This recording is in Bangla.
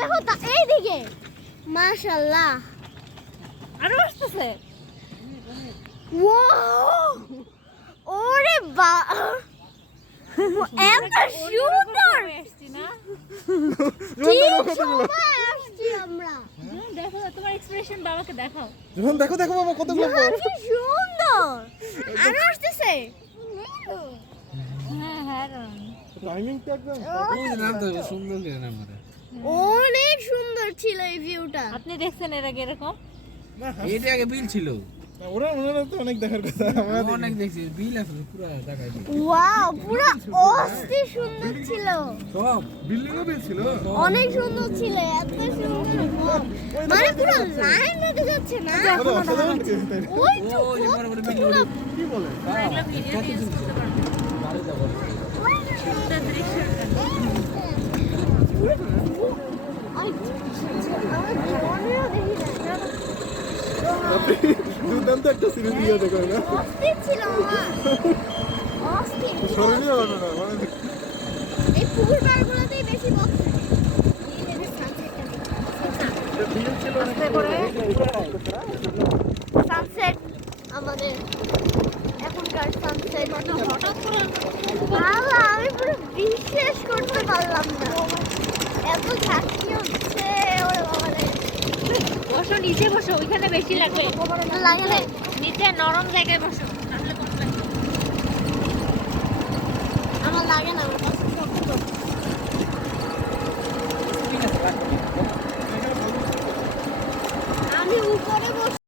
দেখো তা এইদিকে মাশাআল্লাহ আরো আসতেছে। ওয়াও ওরে এত সুন্দর আসছি না। ঠিক সময় আসছি আমরা দেখো তোমার এক্সপ্রেশন বাবাকে দেখাও। যখন দেখো দেখো বাবা কতগুলো কি সুন্দর আরো আসতেছে হ্যাঁ হ্যাঁ রন। টাইমিংটা একদম সুন্দর করে নাম করে অনেক সুন্দর ছিল এই ভিউটা আপনি দেখছেন এর আগে এরকম? এটা আগে বিল ছিল ওরা ওনারা তো অনেক দেখার কথা আমরা অনেক দেখছি বিল আছে পুরো দেখাই দিই ওয়াও পুরো অস্থির সুন্দর ছিল সব বিল্ডিং এ ছিল অনেক সুন্দর ছিল এত সুন্দর মানে পুরো লাইন মতো যাচ্ছে না আরে অসাধারণ ছিল তাই না? ওই ও যে বড় বড় বিল কি বলে এগুলো ভিডিও ইউজ করতে পারবো। সুন্দর দৃশ্যটা। দুর্দান্ত একটা সিরিজ দিয়ে দেখো না অস্থির ছিল আমার অস্থির স্মরণীয় ঘটনা মানে এই পুকুর পাড়গুলোতেই বেশি বসে ভিউ ছিল অনেক সানসেট আমাদের এখনকার সানসেট হঠাৎ করে আল্লাহ আমি পুরো বিশ্বাস করতে পারলাম না এত ঝাঁকি হচ্ছে ওরে বাবারে বসো, নিচে বসো, ওইখানে বেশি লাগবে। লাগে নিচে নরম জায়গায় বসো, তাহলে কম লাগবে। আমার লাগে না আমার কাছে শক্ত আমি উপরে বসে